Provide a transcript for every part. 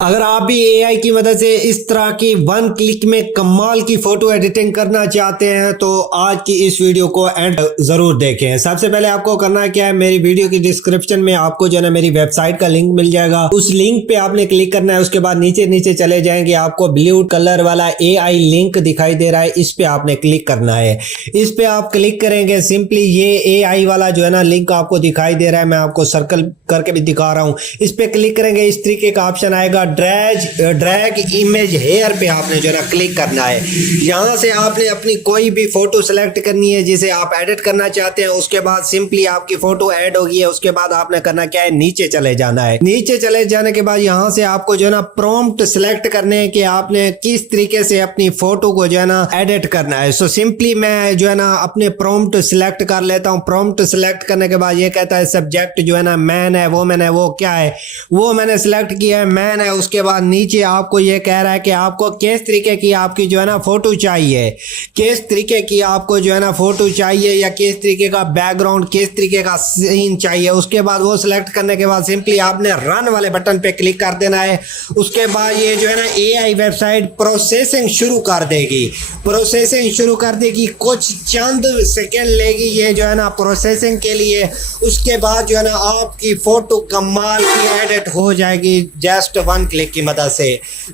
अगर आप भी एआई की मदद से इस तरह की वन क्लिक में कमाल की फोटो एडिटिंग करना चाहते हैं तो आज की इस वीडियो को एंड जरूर देखें। सबसे पहले आपको करना क्या है, मेरी वीडियो की डिस्क्रिप्शन में आपको जो है ना मेरी वेबसाइट का लिंक मिल जाएगा। उस लिंक पे आपने क्लिक करना है। उसके बाद नीचे नीचे चले जाएंगे, आपको ब्लू कलर वाला एआई लिंक दिखाई दे रहा है, इस पे आपने क्लिक करना है। इस पे आप क्लिक करेंगे, सिंपली ये एआई वाला जो है ना लिंक आपको दिखाई दे रहा है, मैं आपको सर्कल करके भी दिखा रहा हूँ। इस पे क्लिक करेंगे, इस तरीके का ऑप्शन आएगा, ड्रैग इमेज हेयर पे आपने जो है ना क्लिक करना है। यहाँ से आपने अपनी कोई भी फोटो सेलेक्ट करनी है जिसे आप एडिट करना चाहते हैं। उसके बाद सिंपली आपकी फोटो ऐड होगी है। उसके बाद आपने करना क्या है, नीचे चले जाना है। नीचे चले जाने के बाद यहाँ से आपको जो है ना प्रॉम्प्ट सेलेक्ट करने हैं कि आपने किस तरीके से अपनी फोटो को जो है ना एडिट करना है। सो सिंपली मैं जो है ना अपने प्रॉम्प्ट सिलेक्ट कर लेता हूँ। प्रॉम्प्ट सिलेक्ट करने के बाद ये कहता है सब्जेक्ट जो है ना मैन है, वोमेन है, वो क्या है वो मैंने सिलेक्ट किया है, मैन है। उसके बाद नीचे आपको ये कह रहा है कि आपको किस तरीके की आपकी जो है ना फोटो चाहिए, किस तरीके की आपको जो है ना फोटो चाहिए, या किस तरीके का बैकग्राउंड, किस तरीके का सीन चाहिए। उसके बाद वो सिलेक्ट करने के बाद सिंपली आपने रन वाले बटन पे क्लिक कर देना है। उसके बाद ये जो है ना एआई वेबसाइट प्रोसेसिंग शुरू कर देगी। प्रोसेसिंग शुरू कर देगी, कुछ चंद सेकेंड लेगी ये जो है ना प्रोसेसिंग के लिए। उसके बाद जो है ना आपकी फोटो कमाल की एडिट हो जाएगी जस्ट वन क्लिक की मदद से।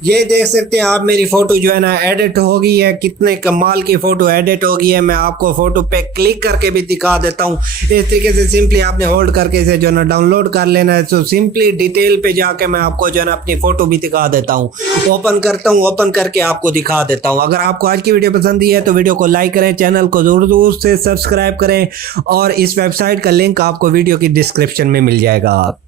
ये देख सकते हैं आप, मेरी फोटो जो है ना एडिट हो गई है। कितने कमाल की फोटो एडिट हो गई है, मैं आपको फोटो पे क्लिक करके भी दिखा देता हूँ। इस तरीके से सिंपली आपने होल्ड करके इसे जो है ना डाउनलोड कर लेना है। तो सिंपली डिटेल पे जाके मैं आपको जो है ना अपनी फोटो भी दिखा देता हूँ। ओपन करता हूँ, ओपन करके आपको दिखा देता हूँ। अगर आपको आज की वीडियो पसंद आई है तो वीडियो को लाइक करें, चैनल को जरूर से सब्सक्राइब करें और इस वेबसाइट का लिंक आपको वीडियो की डिस्क्रिप्शन में मिल जाएगा।